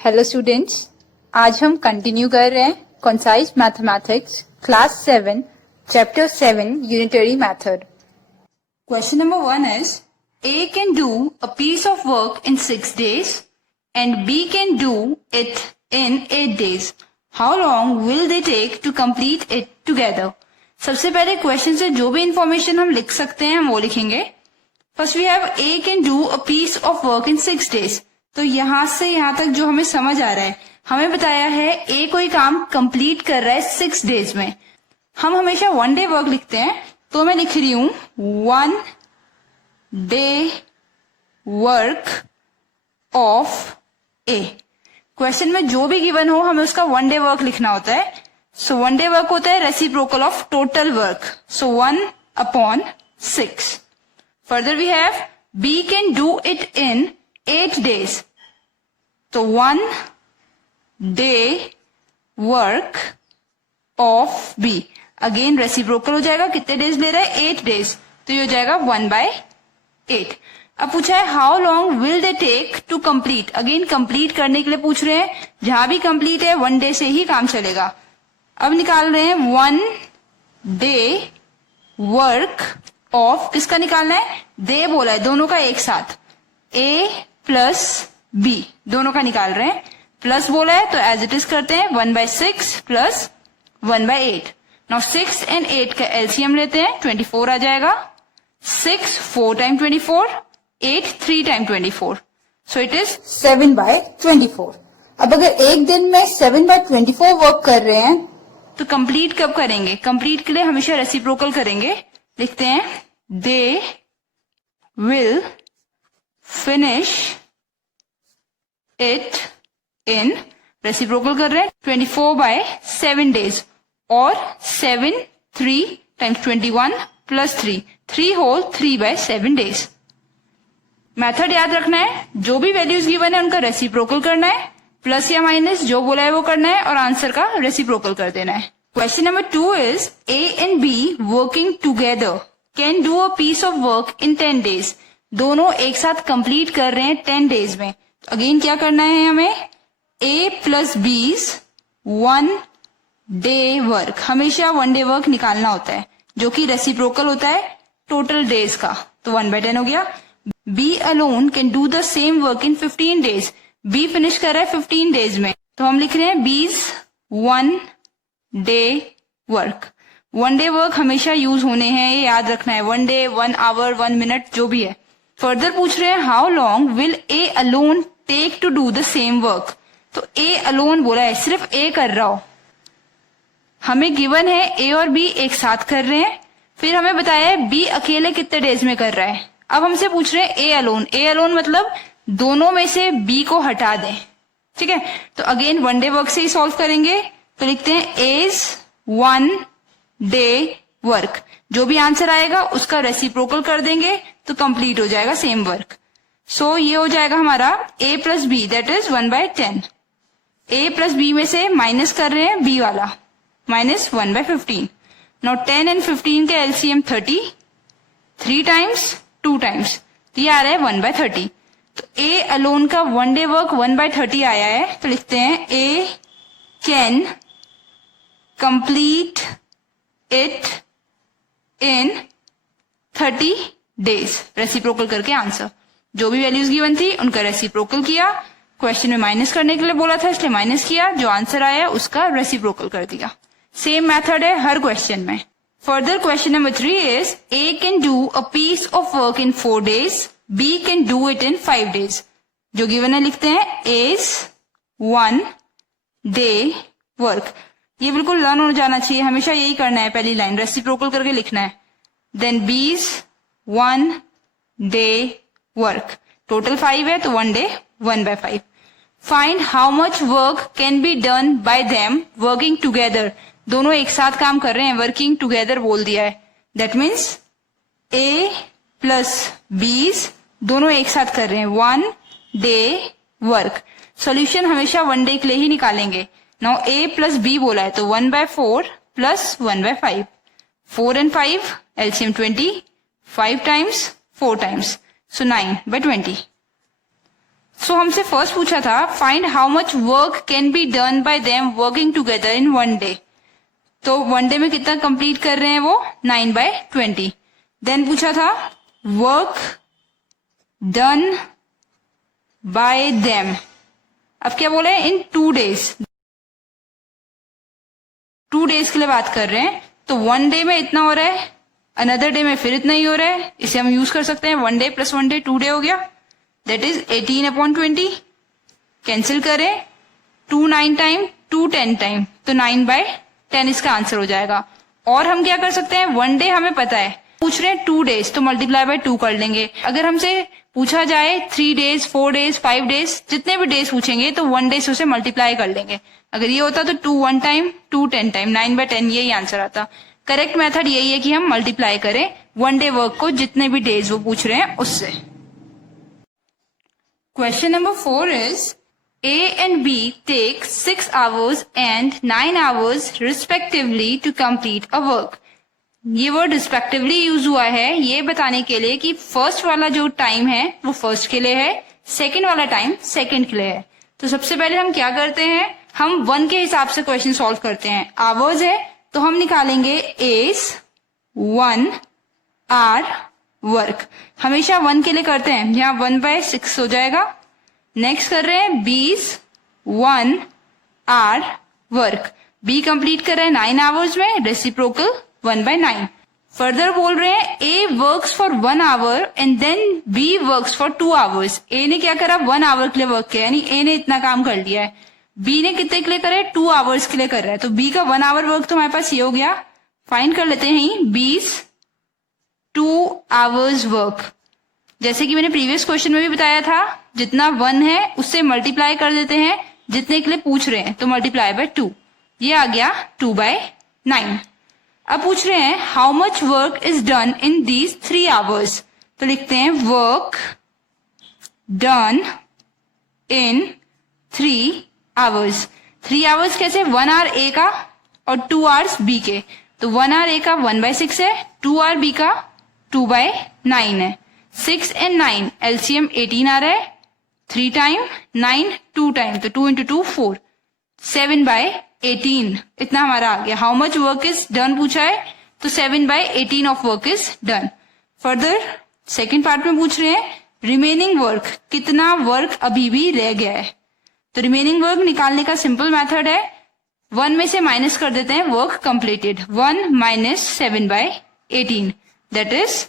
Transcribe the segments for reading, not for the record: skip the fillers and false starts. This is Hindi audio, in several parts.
हेलो स्टूडेंट्स, आज हम कंटिन्यू कर रहे हैं concise mathematics class 7 chapter 7 unitary method. Question number 1 is A can do a piece of work in 6 days and B can do it in 8 days. How long will they take to complete it together? सबसे पहले क्वेश्चन से जो भी इंफॉर्मेशन हम लिख सकते हैं हम वो लिखेंगे। First we have A can do a piece of work in 6 days. तो यहां से यहां तक जो हमें समझ आ रहा है, हमें बताया है ए कोई काम कंप्लीट कर रहा है 6 डेज में। हम हमेशा 1 डे वर्क लिखते हैं, तो मैं लिख रही हूं 1 day work of A. Question में जो भी गिवन हो हमें उसका 1 डे वर्क लिखना होता है। सो 1 डे वर्क होता है reciprocal of total work, so 1/6। Further we have B can do it in 8 days. तो 1 day work of B, again reciprocal हो जाएगा। कितने डेज ले रहा है? 8 डेज, तो ये हो जाएगा 1/8। अब पूछा है how long will they take to complete. Again complete करने के लिए पूछ रहे हैं, जहां भी कंप्लीट है 1 डे से ही काम चलेगा। अब निकाल रहे हैं 1 डे वर्क ऑफ, किसका निकालना है? दे बोला है, दोनों का एक साथ, ए प्लस बी दोनों का निकाल रहे हैं। प्लस बोला है तो एज इट इज करते हैं 1/6 प्लस 1/8। नाउ 6 and 8 का एलसीएम लेते हैं, 24 आ जाएगा। 6 4 time 24, 8 3 time 24, so it is 7/24। अब अगर एक दिन में 7/24 वर्क कर रहे हैं तो कंप्लीट कब करेंगे? कंप्लीट के लिए हमेशा रेसिप्रोकल करेंगे। लिखते हैं they will finish it in, reciprocal कर रहे हैं 24/7 डेज, और 7 3 times 21 plus 3 whole 3/7 days. Method याद रखना है, जो भी वैल्यूज गिवन है उनका रेसिप्रोकल करना है, प्लस या माइनस जो बोला है वो करना है, और आंसर का रेसिप्रोकल कर देना है। Question number 2 is A and B working together can do a piece of work in 10 days. दोनों एक साथ कंप्लीट कर रहे हैं 10 डेज में। अगेन क्या करना है हमें? ए प्लस बीज 1 डे वर्क, हमेशा 1 डे वर्क निकालना होता है, जो कि रेसिप्रोकल होता है टोटल डेज का, तो 1/10 हो गया। B alone can do the same work in 15 days. B finish कर रहा है 15 डेज में, तो हम लिख रहे हैं बीज 1 डे वर्क। 1 डे वर्क हमेशा यूज होने हैं, ये याद रखना है। 1 डे, 1 आवर, 1 मिनट जो भी है। फर्दर पूछ रहे हैं how long will A alone take to do the same work. तो ए अलोन बोला है, सिर्फ ए कर रहा हो। हमें गिवन है ए और बी एक साथ कर रहे हैं, फिर हमें बताया है बी अकेले कितने डेज में कर रहा है। अब हमसे पूछ रहे हैं ए अलोन। ए अलोन मतलब दोनों में से बी को हटा दें, ठीक है। तो अगेन 1 डे वर्क से ही सॉल्व करेंगे, तो लिखते हैं एज 1 डे वर्क। जो भी आंसर आएगा उसका रेसिप्रोकल कर देंगे तो कंप्लीट हो जाएगा सेम वर्क। सो ये हो जाएगा हमारा a plus B, that is 1/10। a plus B में से माइनस कर रहे हैं बी वाला, माइनस 1/15। नाउ 10 एंड 15 का एलसीएम 30, 3 टाइम्स 2 टाइम्स, ये आ रहा है 1/30। तो a अलोन का 1 डे वर्क 1/30 आया है, तो लिखते हैं a can complete it in 30 days. Reciprocal करके आंसर, जो भी वैल्यूज गिवन थी उनका रेसिप्रोकल किया। क्वेश्चन में माइनस करने के लिए बोला था इसलिए माइनस किया, जो आंसर आया उसका रेसिप्रोकल कर दिया। सेम मेथड है हर क्वेश्चन में। Further question number 3 is A can do a piece of work in 4 days, B can do it in 5 days. जो गिवन है लिखते हैं एज 1 डे वर्क। ये बिल्कुल लर्न हो जाना चाहिए, हमेशा यही करना है, पहली लाइन रेसिप्रोकल करके लिखना है। देन बीज 1 डे वर्क, टोटल 5 है तो 1 day 1/5। Find how much work can be done by them working together. दोनों एक साथ काम कर रहे हैं, वर्किंग टूगेदर बोल दिया है, दैट मीन्स ए प्लस बीज दोनों एक साथ कर रहे हैं 1 डे वर्क। सोल्यूशन हमेशा 1 डे के लिए ही निकालेंगे। नाउ a प्लस बी बोला है तो 1/4 plus 1/5, 4 and 5 LCM 20, 5 times 4 times, so 9/20। So हमसे फर्स्ट पूछा था find how much work can be done by them working together in one day. तो वन डे में कितना कंप्लीट कर रहे हैं वो 9/20। देन पूछा था वर्क डन बाय देम, अब क्या बोले इन 2 डेज, 2 डेज के लिए बात कर रहे हैं। तो वन डे में इतना हो रहा है, अनदर डे में फिर इतना ही हो रहा है, इसे हम यूज कर सकते हैं 1 डे प्लस 1 डे 2 डे हो गया, दैट इज 18/20। कैंसिल करें 2 9 टाइम 2 10 टाइम, तो 9/10 इसका आंसर हो जाएगा। और हम क्या कर सकते हैं, वन डे हमें पता है, पूछ रहे हैं 2 डेज तो मल्टीप्लाई बाय 2 कर लेंगे। अगर हमसे पूछा जाए 3 डेज 4 डेज 5 डेज, जितने भी डेज पूछेंगे तो 1 डे से उसे मल्टीप्लाई कर लेंगे। अगर ये होता तो 2 1 टाइम 2 10 टाइम 9/10 यही आंसर आता। करेक्ट मेथड यही है कि हम मल्टीप्लाई करें वन डे वर्क को जितने भी डेज वो पूछ रहे हैं उससे। Question number 4 is A and B take 6 hours and 9 hours respectively to complete a work। ये वर्ड रिस्पेक्टिवली यूज हुआ है ये बताने के लिए कि फर्स्ट वाला जो टाइम है वो फर्स्ट के लिए है, सेकंड वाला टाइम सेकंड के लिए है। तो सबसे पहले हम क्या करते हैं, हम 1 के हिसाब से क्वेश्चन सॉल्व करते हैं। आवर्स है तो हम निकालेंगे एज 1 आवर वर्क, हमेशा 1 के लिए करते हैं, यहाँ 1/6 हो जाएगा। नेक्स्ट कर रहे हैं बीस 1 आवर वर्क, बी कंप्लीट कर रहे हैं 9 आवर्स में, रेसिप्रोकल 1/9। फर्दर बोल रहे हैं A works for 1 hour and then B works for 2 hours. A ने क्या करा 1 आवर के लिए वर्क किया, यानी ए ने इतना काम कर लिया है। बी ने कितने के लिए करा है 2 आवर्स के लिए कर रहा है, तो बी का 1 आवर वर्क तो हमारे पास ये हो गया। फाइंड कर लेते हैं 20 2 आवर्स वर्क, जैसे कि मैंने प्रीवियस क्वेश्चन में भी बताया था, जितना 1 है उससे मल्टीप्लाई कर देते हैं जितने के लिए पूछ रहे हैं, तो मल्टीप्लाई बाय 2, ये आ गया 2/9। अब पूछ रहे हैं how much work is done in these 3 hours, तो लिखते हैं work done in 3 hours. 3 hours कैसे, 1 आवर ए का और 2 आवर्स बी के, तो 1 आवर ए का 1/6 है, 2 आवर बी का 2/9 है। 6 and 9 एलसीएम 18 आ रहा है, 3 टाइम 9 2 टाइम, तो 2 into 2 4, 7/18 इतना हमारा आ गया। How much work is done पूछा है तो 7/18 of work is done. Further second part में पूछ रहे हैं रिमेनिंग वर्क, कितना वर्क अभी भी रह गया है। तो रिमेनिंग वर्क निकालने का सिंपल मेथड है, 1 में से माइनस कर देते हैं work completed, 1 - 7/18 that is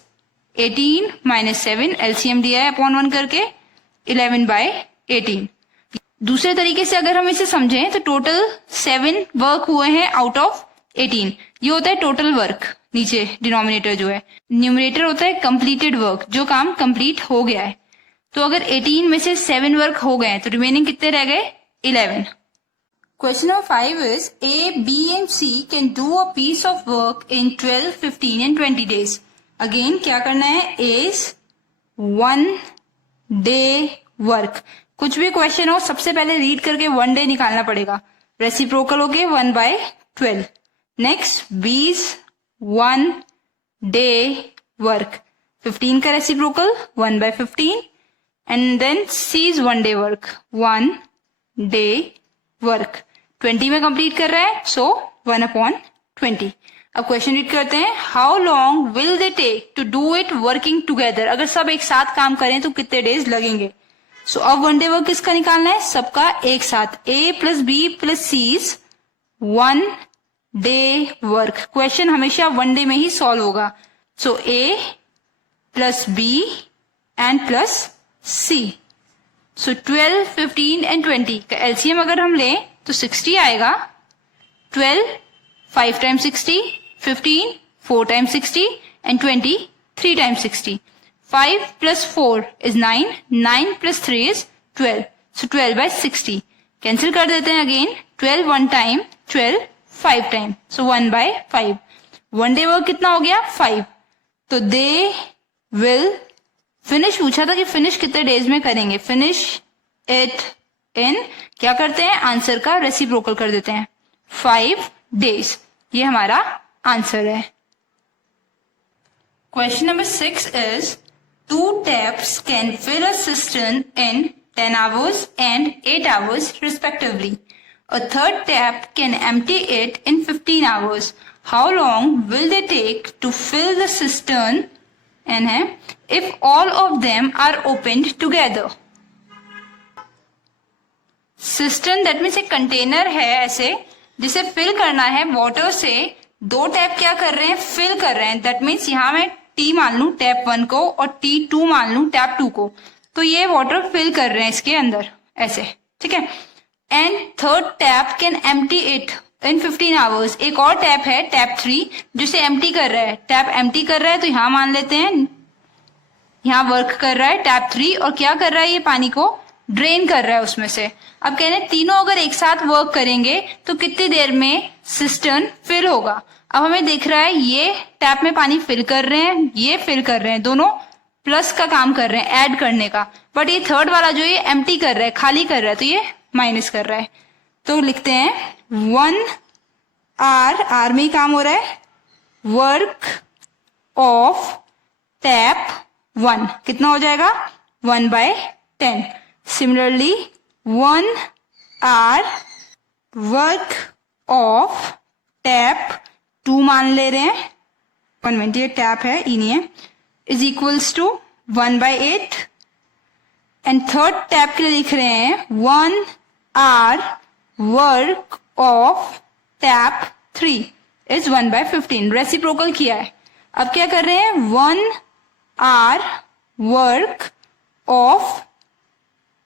18 - 7 LCM दिया है अपॉन 1 करके 11/18। दूसरे तरीके से अगर हम इसे समझें तो टोटल 7 वर्क हुए हैं आउट ऑफ 18, ये होता है टोटल वर्क, नीचे डिनोमिनेटर जो है, न्यूमरेटर होता है कंप्लीटेड वर्क, जो काम कंप्लीट हो गया है। तो अगर 18 में से 7 वर्क हो गए तो रिमेनिंग कितने रह गए 11। Question number 5 is A B and C can do a piece of work in 12 15 and 20 days. Again क्या करना है, एज 1 डे वर्क, कुछ भी क्वेश्चन हो सबसे पहले रीड करके 1 डे निकालना पड़ेगा, रेसिप्रोकल हो गए 1/12। नेक्स्ट बीस 1 डे वर्क, 15 का reciprocal 1/15 and then C's 1 day वर्क 1 डे वर्क, 20 में कंप्लीट कर रहा है सो 1/20। अब क्वेश्चन रीड करते हैं, how long will they take to do it working together. अगर सब एक साथ काम करें तो कितने डेज लगेंगे। सो अब 1 डे वर्क किसका निकालना है, सबका एक साथ, A plus B plus C's 1 day work. Question हमेशा 1 डे में ही सॉल्व होगा, so A plus B and plus C. So 12 15 and 20 का एलसीएम अगर हम लें तो 60 आएगा, 12 5 times 60, 15 4 times 60 and 20 3 times 60। 5 plus 4 is 9, 9 plus 3 is 12, so 12/60। Cancel कर देते हैं again, 12 1 time 12 5 time, so 1/5। 1 day work कितना हो गया 5, तो दे विल फिनिश, पूछा था कि फिनिश कितने डेज में करेंगे, फिनिश इट इन, क्या करते हैं आंसर का रेसिप्रोकल कर देते हैं 5 डेज, ये हमारा आंसर है। Question number 6 is 2 taps can fill a cistern in 10 hours and 8 hours respectively. A third tap can empty it in 15 hours. How long will they take to fill the cistern and if all of them are opened together? Cistern that means एक कंटेनर है ऐसे जिसे फिल करना है वाटर से. दो टैप क्या कर रहे हैं, फिल कर रहे हैं. दैट मीन्स यहाँ मैं T मान लू टैप 1 को और T2 मान लू टैप 2 को. तो ये वाटर फिल कर रहे हैं इसके अंदर ऐसे, ठीक है. And third tap can empty it in 15 hours. एक और टैप है टैप 3 जिसे एम्प्टी कर रहा है. टैप एम्प्टी कर रहा है तो यहाँ मान लेते हैं यहाँ वर्क कर रहा है टैप 3 और क्या कर रहा है, ये पानी को ड्रेन कर रहा है उसमें से. अब कह रहे हैं तीनों अगर एक साथ वर्क करेंगे तो कितनी देर में सिस्टर्न फिल होगा. अब हमें दिख रहा है ये टैप में पानी फिल कर रहे हैं, ये फिल कर रहे हैं, दोनों प्लस का काम कर रहे हैं ऐड करने का. बट ये थर्ड वाला जो ये एम्प्टी कर रहा है, खाली कर रहा है, तो ये माइनस कर रहा है. तो लिखते हैं 1 आर में ही काम हो रहा है. वर्क ऑफ टैप 1 कितना हो जाएगा 1/10. Similarly 1 hour work of tap 2 मान ले रहे हैं. 1 मिनट, ये टैप है ई नहीं है, is equals to 1/8. And third tap के लिए लिख रहे हैं 1 hour work of tap 3 is 1/15. Reciprocal किया है. अब क्या कर रहे हैं 1 आर वर्क ऑफ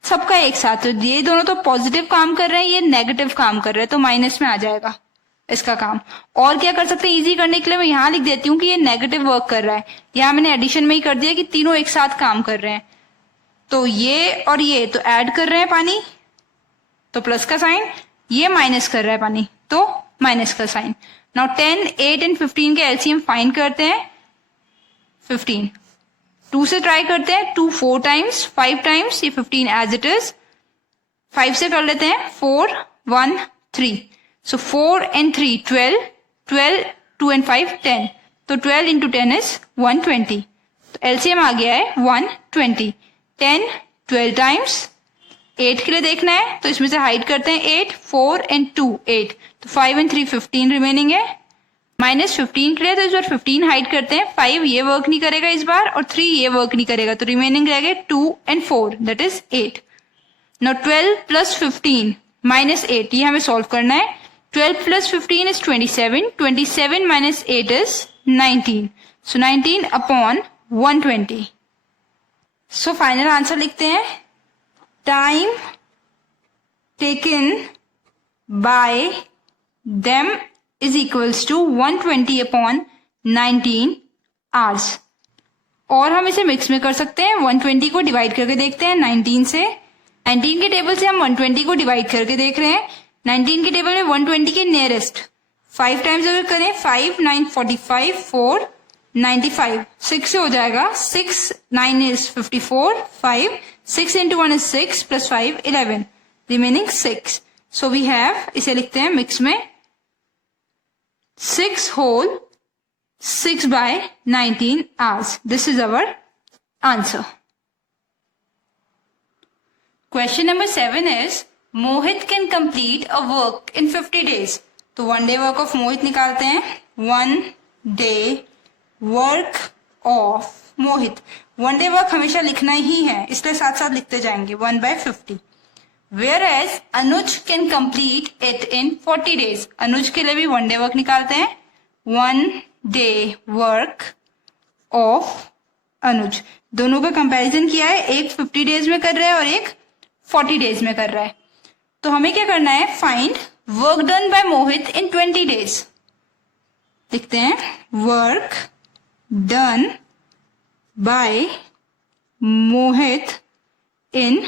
सबका एक साथ. तो ये दोनों तो पॉजिटिव काम कर रहे हैं, ये नेगेटिव काम कर रहे हैं, तो माइनस में आ जाएगा इसका काम. और क्या कर सकते हैं इजी करने के लिए मैं यहाँ लिख देती हूँ कि ये नेगेटिव वर्क कर रहा है. यहाँ मैंने एडिशन में ही कर दिया कि तीनों एक साथ काम कर रहे हैं. तो ये और ये तो ऐड कर रहे हैं पानी, तो प्लस का साइन. ये माइनस कर रहा है पानी, तो माइनस का साइन. नाउ 10, 8 एंड 15 के एलसीएम फाइंड करते हैं. 15 2 से ट्राई करते हैं. 2 4 टाइम्स, 5 टाइम्स, ये 15 एज इट इज. 5 से कर लेते हैं 4 1 3. So 4 and 3 12, 12 2 and 5 10. तो 12 into 10 is 120. तो LCM आ गया है 120. 10 12 times. 8 के लिए देखना है तो इसमें से हाइड करते हैं 8, 4 and 2 8. तो 5 and 3 15 रिमेनिंग है. माइनस 15 के लिए तो इस बार 15 हाइड करते हैं. 5 ये वर्क नहीं करेगा इस बार और 3 ये वर्क नहीं करेगा, तो रिमेनिंग रह गए 2 and 4 that is 8. Now 12 plus 15 minus 8 ये हमें सॉल्व करना है. 12 plus 15 is 27. 27 minus 8 is 19. So 19 upon 120. So final answer लिखते हैं. Time taken by them is equals to 120 upon 19 hours. और हम इसे मिक्स में कर सकते हैं. 120 को डिवाइड करके देखते हैं 19 से. 19 के टेबल से हम 120 को डिवाइड करके देख रहे हैं. 19 के टेबल में 120 के नियरेस्ट 5 टाइम्स अगर करें 5 9 45 4 95. 6 से हो जाएगा 6 9 is 54 5 6 into 1 is 6 plus 5 11 remaining 6. So we have इसे लिखते हैं मिक्स में 6 whole 6/19 hours. This is our answer. Question number 7 is Mohit can complete a work in 50 days. तो 1 day work of Mohit निकालते हैं. 1 day work of Mohit. 1 day work हमेशा लिखना ही है, इसलिए साथ साथ लिखते जाएंगे 1/50. Whereas Anuj can complete it in 40 days. अनुज के लिए भी 1 day work निकालते हैं. 1 day work of अनुज. दोनों का कंपैरिजन किया है, एक 50 डेज में कर रहा है और एक 40 डेज में कर रहा है. तो हमें क्या करना है, find work done by Mohit in 20 days. लिखते हैं work done by Mohit in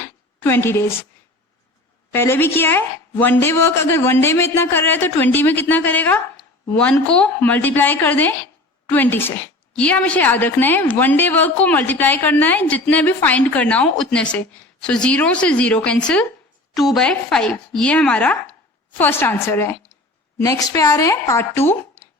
20 days. पहले भी किया है. 1 day वर्क अगर 1 day में इतना कर रहा है तो 20 में कितना करेगा, 1 को मल्टीप्लाई कर दें 20 से. ये हमेशा याद रखना है, 1 day वर्क को मल्टीप्लाई करना है जितने भी फाइंड करना हो उतने से. सो 0 से 0 कैंसिल, 2/5. ये हमारा फर्स्ट आंसर है. नेक्स्ट पे आ रहे हैं part 2.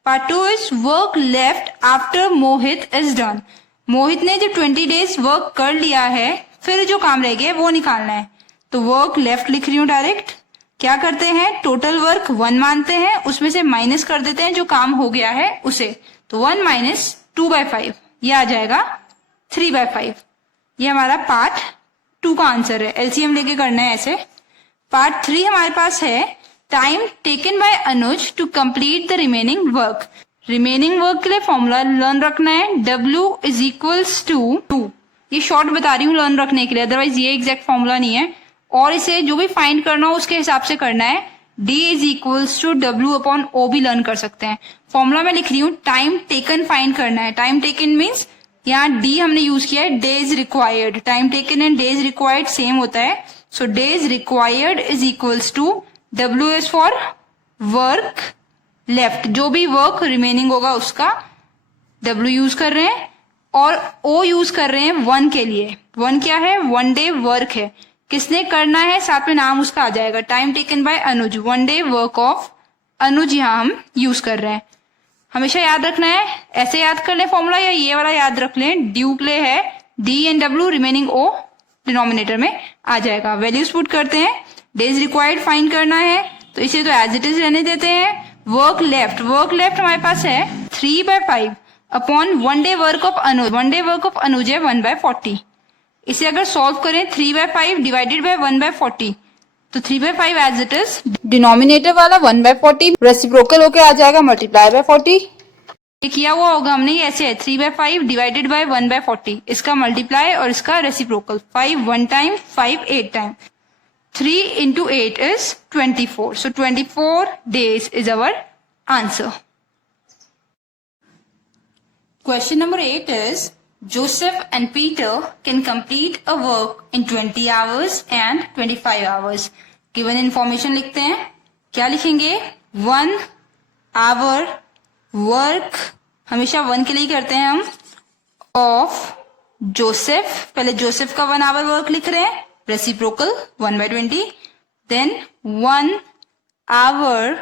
Part 2 is work left after Mohit is done. Mohit ने जब 20 डेज वर्क कर लिया है फिर जो काम रह गया वो निकालना है। तो वर्क लेफ्ट लिख रही हूँ डायरेक्ट। क्या करते हैं, टोटल वर्क 1 मानते हैं, उसमें से माइनस कर देते हैं जो काम हो गया है उसे। तो 1 माइनस 2/5 ये आ जाएगा 3/5। ये हमारा पार्ट 2 का आंसर है। एलसीएम लेके करना है ऐसे। पार्ट 3 हमारे पास है time taken by Anuj to complete the remaining work. Remaining work के लिए फॉर्मूला लर्न रखना है, W इज इक्वल्स टू 2। ये शॉर्ट बता रही हूँ लर्न रखने के लिए, अदरवाइज ये एग्जैक्ट फॉर्मूला नहीं है। और इसे जो भी फाइंड करना हो उसके हिसाब से करना है। D is equals to W/O भी लर्न कर सकते हैं। फॉर्मूला में लिख रही हूँ टाइम टेकन फाइंड करना है। टाइम टेकन मीन्स यहाँ D हमने यूज किया है, days required. Time taken and days required same होता है। So days required is equals to W is for work left, जो भी वर्क रिमेनिंग होगा उसका W यूज कर रहे हैं, और O यूज कर रहे हैं 1 के लिए। 1 क्या है, 1 डे वर्क है। किसने करना है, साथ में नाम उसका आ जाएगा, time taken by Anuj, 1 day work of Anuj यहाँ हम यूज कर रहे हैं। हमेशा याद रखना है, ऐसे याद कर लें फॉर्मूला, या ये वाला याद रख लें, ड्यू प्ले है D and W, remaining O denominator में आ जाएगा। वैल्यूज पुट करते हैं, डेज रिक्वायर्ड फाइंड करना है तो इसे तो एज इट इज रहने देते हैं। वर्क लेफ्ट हमारे पास है 3/5 upon 1 day work of Anuj. 1 day work of Anuj है 1/40। इसे अगर सॉल्व करें 3/5 डिवाइडेड बाय 1/40, तो 3/5 एज इट इज, डिनोमिनेटर वाला 1/40 रेसिप्रोकल होके आ जाएगा मल्टीप्लाई बाय 40। ये किया हुआ होगा हमने, ये ऐसे है 3/5 डिवाइडेड बाय 1/40, इसका मल्टीप्लाई और इसका reciprocal. 5 1 time, 5 8 time, 3 into 8 is 24. So 24 days is our answer. Question number 8 is Joseph and Peter can complete a work in 20 hours and 25 hours. Given information लिखते हैं, क्या लिखेंगे, 1 hour work, हमेशा 1 के लिए करते हैं हम, of Joseph, पहले जोसेफ का 1 hour work लिख रहे हैं, reciprocal 1/20, then 1 hour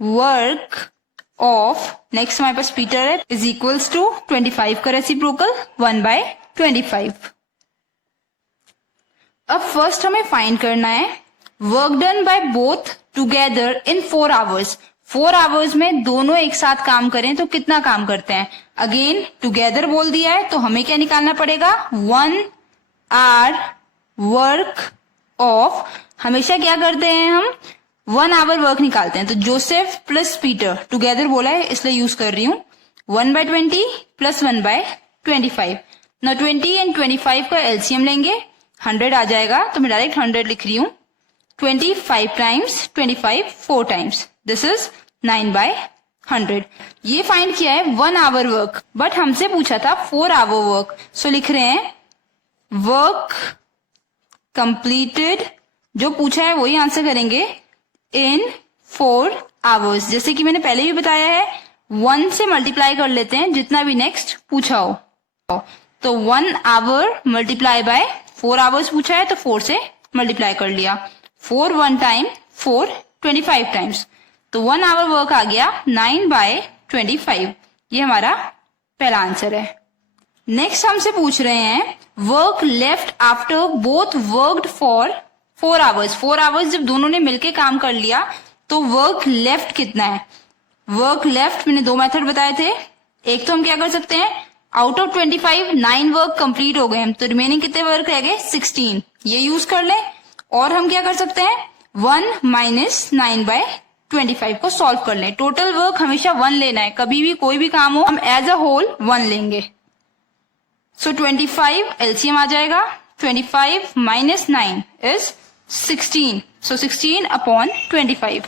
work of, next हमारे पास पीटर है, इज इक्वल्स टू 25 का रेसिप्रोकल 1/25। अब फर्स्ट हमें फाइंड करना है work done by both together in 4 hours। 4 hours में दोनों एक साथ काम करें तो कितना काम करते हैं। अगेन टुगेदर बोल दिया है तो हमें क्या निकालना पड़ेगा, 1 hour वर्क ऑफ, हमेशा क्या करते हैं हम, 1 hour वर्क निकालते हैं। तो जोसेफ प्लस पीटर टुगेदर बोला है इसलिए यूज कर रही हूँ, 1/20 प्लस 1/25। ना 20 एंड 25 का एलसीएम लेंगे, 100 आ जाएगा, तो मैं डायरेक्ट 100 लिख रही हूँ। 25 टाइम्स 25 4 टाइम्स, दिस इज 9/100। ये फाइंड किया है 1 hour वर्क, बट हमसे पूछा था 4 hour वर्क, सो लिख रहे हैं वर्क कंप्लीटेड, जो पूछा है वही आंसर करेंगे, इन 4 hours। जैसे कि मैंने पहले भी बताया है, 1 से मल्टीप्लाई कर लेते हैं जितना भी नेक्स्ट पूछा हो। तो 1 hour मल्टीप्लाई बाय 4 hours पूछा है तो 4 से मल्टीप्लाई कर लिया, 4 1 टाइम 4 25 टाइम्स, तो 1 hour वर्क आ गया 9/25। ये हमारा पहला आंसर है। नेक्स्ट हमसे पूछ रहे हैं work left after both worked for 4 hours। 4 hours जब दोनों ने मिलके काम कर लिया तो वर्क लेफ्ट कितना है। वर्क लेफ्ट मैंने 2 मेथड बताए थे। एक तो हम क्या कर सकते हैं, आउट ऑफ 25 9 वर्क कंप्लीट हो गए, तो रिमेनिंग कितने वर्क रह गए, 16, ये यूज कर लें। और हम क्या कर सकते हैं, 1 माइनस 9/25 को सॉल्व कर लें। टोटल वर्क हमेशा 1 लेना है, कभी भी कोई भी काम हो हम एज अ होल 1 लेंगे। सो 25 एलसीएम आ जाएगा, 25 माइनस 9 इज 16, सो 16/25।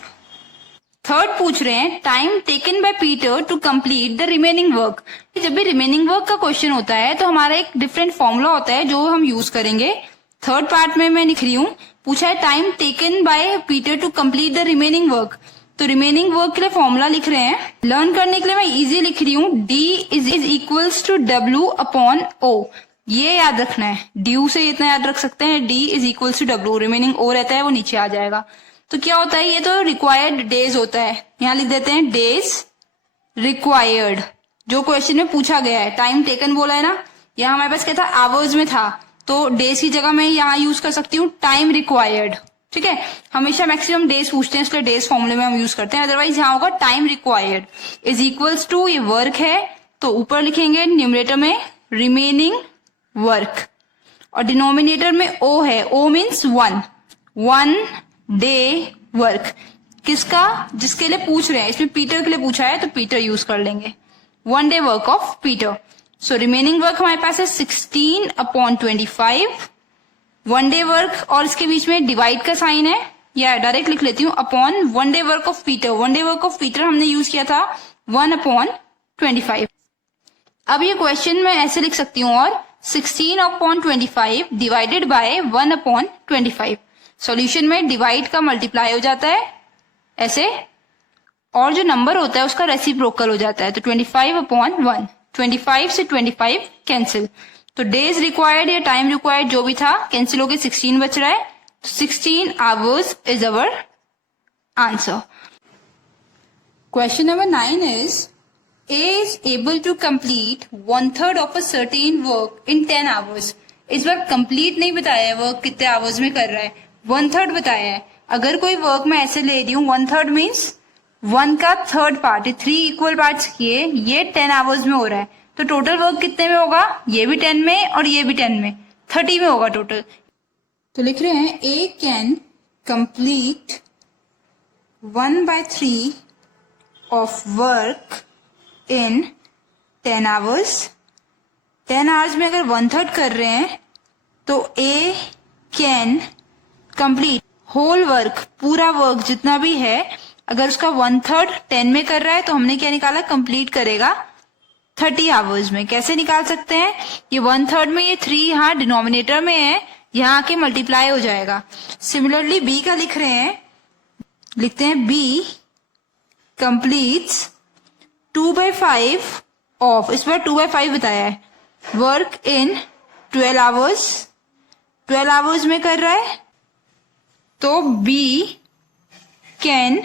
थर्ड पूछ रहे हैं time taken by Peter to complete the remaining work. जब भी रिमेनिंग वर्क का क्वेश्चन होता है तो हमारा एक डिफरेंट फॉर्मूला होता है जो हम यूज करेंगे। थर्ड पार्ट में मैं लिख रही हूँ, पूछा है time taken by Peter to complete the remaining work, तो रिमेनिंग वर्क के लिए फॉर्मूला लिख रहे हैं। लर्न करने के लिए मैं इजी लिख रही हूँ, D is equals to W/O। ये याद रखना है, ड्यू से इतना याद रख सकते हैं, D is equals to W, remaining O रहता है वो नीचे आ जाएगा। तो क्या होता है, ये तो रिक्वायर्ड डेज होता है, यहाँ लिख देते हैं डेज रिक्वायर्ड, जो क्वेश्चन में पूछा गया है। टाइम टेकन बोला है ना, यहाँ हमारे पास क्या था, आवर्स में था, तो डेज की जगह मैं यहाँ यूज कर सकती हूँ टाइम रिक्वायर्ड, ठीक है। हमेशा मैक्सिमम डेज पूछते हैं इसलिए डेज फॉर्मूले में हम यूज करते हैं, अदरवाइज यहाँ होगा time required is equals to, ये वर्क है तो ऊपर लिखेंगे न्यूमरेटर में रिमेनिंग वर्क, और डिनोमिनेटर में ओ है, ओ मीन्स 1 डे वर्क। किसका, जिसके लिए पूछ रहे हैं, इसमें पीटर के लिए पूछा है तो पीटर यूज कर लेंगे, 1 day work of Peter. So remaining work हमारे पास है 16/25, 1 डे वर्क और इसके बीच में डिवाइड का साइन है, या डायरेक्ट लिख लेती हूँ upon 1 day work of Peter. 1 day work of Peter हमने यूज किया था 1/25। अब ये क्वेश्चन मैं ऐसे लिख सकती हूँ, और 16/25 डिवाइडेड बाय 1/25। सॉल्यूशन में डिवाइड का मल्टीप्लाई हो जाता है ऐसे, और जो नंबर होता है उसका रेसिप्रोकल हो जाता है, तो 25/1। 25 से 25 कैंसिल, तो डेज रिक्वायर्ड या टाइम रिक्वायर्ड जो भी था कैंसिल होके 16 बच रहा है, तो 16 hours is our answer. Question number 9 is A is able to complete 1/3 of a certain work in 10 hours. इस बार complete नहीं बताया है वर्क कितने आवर्स में कर रहा है, 1/3 बताया है। अगर कोई वर्क मैं ऐसे ले रही हूँ 1/3 मीन्स 1 का 3rd पार्ट, 3 इक्वल पार्ट्स किए, ये 10 आवर्स में हो रहा है, तो टोटल वर्क कितने में होगा, ये भी 10 में और ये भी 10 में, 30 में होगा टोटल। तो लिख रहे हैं A can complete 1/3 of work in 10 hours। 10 hours में अगर 1/3 कर रहे हैं तो A can complete whole work, पूरा वर्क जितना भी है, अगर उसका 1/3 10 में कर रहा है तो हमने क्या निकाला, कंप्लीट करेगा 30 आवर्स में। कैसे निकाल सकते हैं, ये 1/3 में ये 3 यहाँ डिनोमिनेटर में है, यहाँ आके मल्टीप्लाई हो जाएगा। सिमिलरली B का लिख रहे हैं, लिखते हैं B completes 2/5 ऑफ, इस बार 2/5 बताया है, वर्क इन 12 आवर्स। 12 आवर्स में कर रहा है तो B can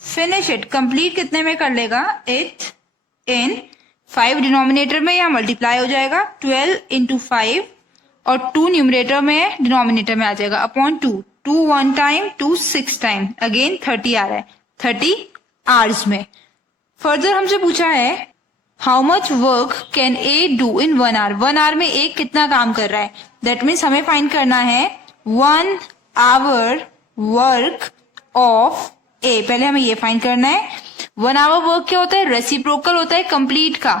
finish it, complete कितने में कर लेगा, इट इन 5 डिनोमिनेटर में, या मल्टीप्लाई हो जाएगा 12 × 5, और 2 न्यूमरेटर में डिनोमिनेटर में आ जाएगा अपॉन 2, 2 1 टाइम, 2 6 टाइम, अगेन 30 आ रहा है, 30 आवर्स में। फर्दर हमसे पूछा है how much work can A do in 1 hour. 1 hour में एक कितना काम कर रहा है, दैट मीन्स हमें फाइंड करना है 1 आवर वर्क ऑफ ए। पहले हमें ये फाइंड करना है 1 आवर वर्क क्या होता है, रेसिप्रोकल होता है कंप्लीट का,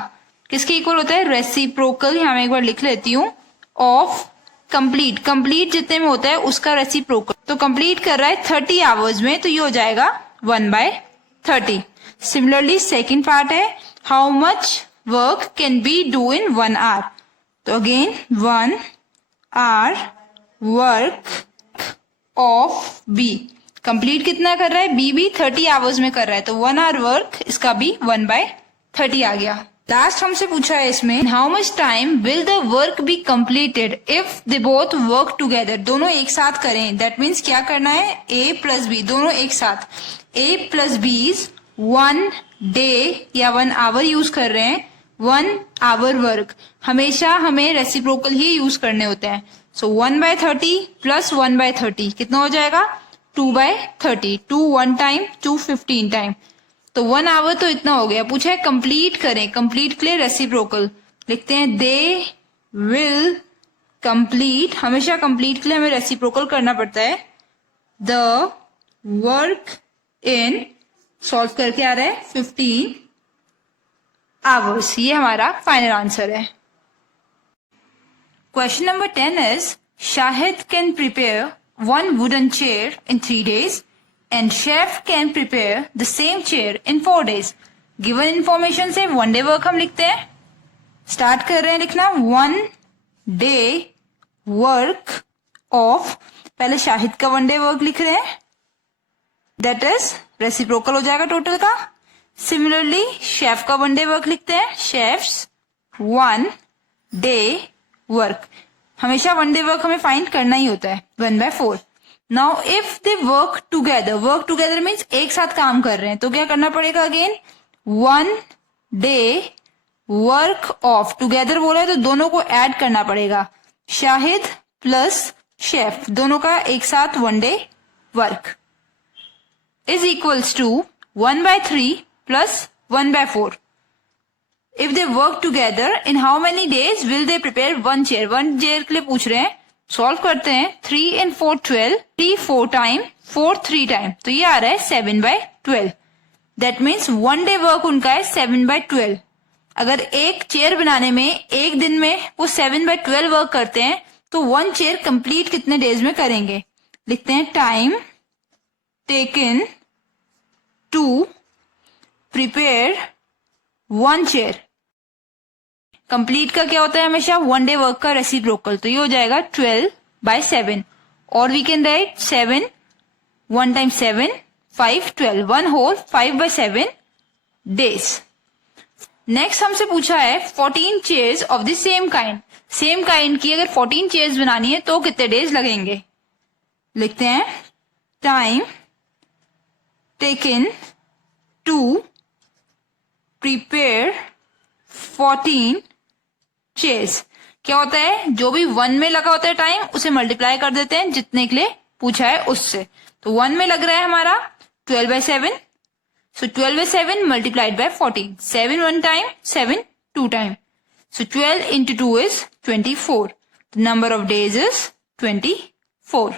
किसके इक्वल होता है, रेसिप्रोकल, यहाँ मैं एक बार लिख लेती हूँ, ऑफ कंप्लीट, कंप्लीट जितने में होता है उसका रेसिप्रोकल। तो कंप्लीट कर रहा है 30 आवर्स में, तो ये हो जाएगा 1/30। सिमिलरली सेकेंड पार्ट है how much work can be do in 1 hour, तो again 1 hour work of B, complete कितना कर रहा है, बी भी 30 आवर्स में कर रहा है, तो 1 आवर वर्क, इसका भी 1/30 आ गया। लास्ट हमसे पूछा है इसमें how much time will the work be completed if they both work together. दोनों एक साथ करें, दैट मीन्स क्या करना है, ए प्लस बी दोनों एक साथ, ए प्लस बी 1 डे या 1 आवर यूज कर रहे हैं, 1 आवर वर्क, हमेशा हमें रेसिप्रोकल ही यूज करने होते हैं। सो 1/30 प्लस 1/30 कितना हो जाएगा, 2/30, 2 1 टाइम, 2 15 टाइम, तो 1 आवर तो इतना हो गया। पूछा है कंप्लीट करें, कंप्लीट के लिए रेसिप्रोकल लिखते हैं, दे विल कंप्लीट, हमेशा कंप्लीट के लिए हमें रेसिप्रोकल करना पड़ता है, द वर्क इन, सॉल्व करके आ रहा है 15 आवर्स। ये हमारा फाइनल आंसर है। Question number 10 is Shahid can prepare 1 wooden chair in 3 days and chef can prepare the same chair in 4 days. Given information से 1 day work हम लिखते हैं, स्टार्ट कर रहे हैं लिखना 1 day work of, पहले शाहिद का 1 day work लिख रहे हैं, दैट इज रेसिप्रोकल हो जाएगा टोटल का। सिमिलरली शेफ का 1 day वर्क लिखते हैं, शेफ्स 1 day वर्क, हमेशा 1 day वर्क हमें फाइंड करना ही होता है 1/4। Now if they work together, work together means एक साथ काम कर रहे हैं, तो क्या करना पड़ेगा, again 1 day work of, together बोला है तो दोनों को ऐड करना पड़ेगा, शाहिद प्लस शेफ दोनों का एक साथ 1 day work is equals to 1/3 plus 1/4. If they work together, in how many days will they prepare 1 chair? 1 chair के लिए पूछ रहे हैं. सॉल्व करते हैं. 3 and 4 12, 3 4 time, 4 3 time. तो ये आ रहा है 7/12. That means 1 day work उनका है 7/12. अगर एक चेयर बनाने में एक दिन में वो 7/12 वर्क करते हैं तो 1 चेयर कंप्लीट कितने डेज में करेंगे? लिखते हैं time taken to prepare 1 chair. Complete का क्या होता है हमेशा? 1 डे वर्क का रेसिप्रोकल. तो ये हो जाएगा 12/7. और we can write 7 1 time 7 5 12 1 whole 5/7 days. Next हमसे पूछा है 14 chairs of the same kind. Same kind की अगर 14 चेयर्स बनानी है तो कितने डेज लगेंगे? लिखते हैं time taken to prepare 14 chairs. क्या होता है? जो भी 1 में लगा होता है टाइम उसे मल्टीप्लाई कर देते हैं जितने के लिए पूछा है उससे. तो 1 में लग रहा है हमारा 12/7. सो 12/7 multiplied by 14. 7 1 time 7 2 time. So 12 into 2 is 24. The number of days is 24.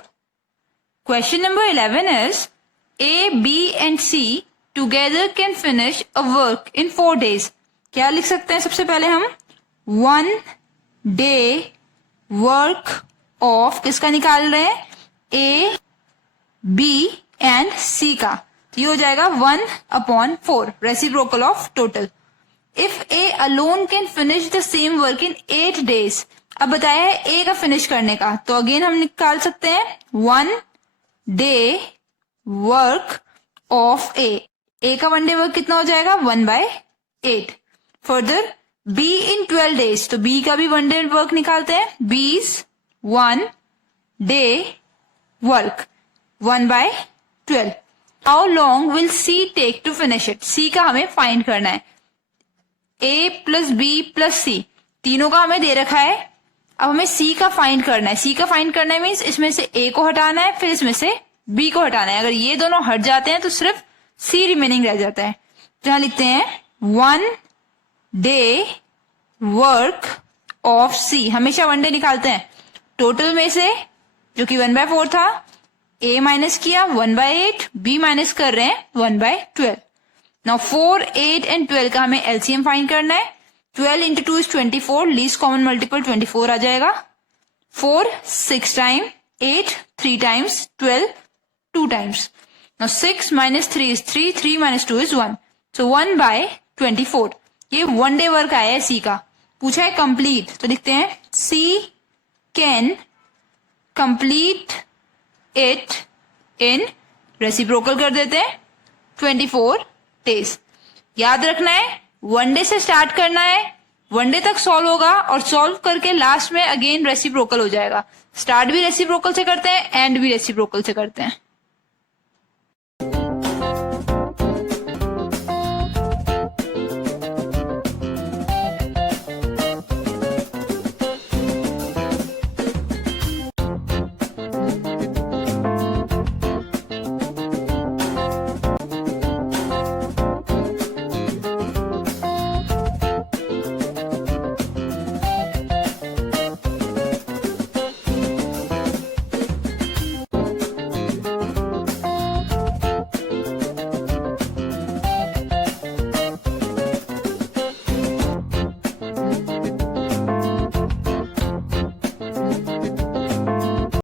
Question number 11 is A, B and C together can finish a work in 4 days. क्या लिख सकते हैं? सबसे पहले हम 1 day work of किसका निकाल रहे हैं? A, B and C का. तो ये हो जाएगा 1/4 reciprocal of total. If A alone can finish the same work in 8 days. अब बताया है A का फिनिश करने का, तो अगेन हम निकाल सकते हैं 1 day वर्क ऑफ ए का 1 डे वर्क कितना हो जाएगा? 1/8. Further B in 12 days. तो बी का भी 1 डे वर्क निकालते हैं. B's 1 day work 1/12. How long will C take to finish it? C का हमें फाइंड करना है. A plus B plus C तीनों का हमें दे रखा है. अब हमें सी का फाइंड करना है. सी का फाइंड करना है मीन्स इसमें से ए को हटाना है, फिर इसमें से बी को हटाना है. अगर ये दोनों हट जाते हैं तो सिर्फ सी रिमेनिंग रह जाता है. तो यहां लिखते हैं 1 डे वर्क ऑफ सी. हमेशा 1 डे निकालते हैं. टोटल में से जो कि 1/4 था, ए माइनस किया 1/8, बी माइनस कर रहे हैं 1/12. नाउ 4 8 एंड 12 का हमें एलसीएम फाइंड करना है. 12 into 2 is 24. Least common multiple 24 आ जाएगा. 4 6 time 8 3 times 12 2 times. Now 6 minus 3 is 3. 3 minus 2 is 1. So 1/24. ये 1 डे वर्क आया है सी का. पूछा है कंप्लीट, तो लिखते हैं C can complete it in reciprocal कर देते हैं 24 डेज. याद रखना है 1 डे से स्टार्ट करना है, 1 डे तक सॉल्व होगा और सॉल्व करके लास्ट में अगेन रेसिप्रोकल हो जाएगा. स्टार्ट भी रेसिप्रोकल से करते हैं, एंड भी रेसिप्रोकल से करते हैं.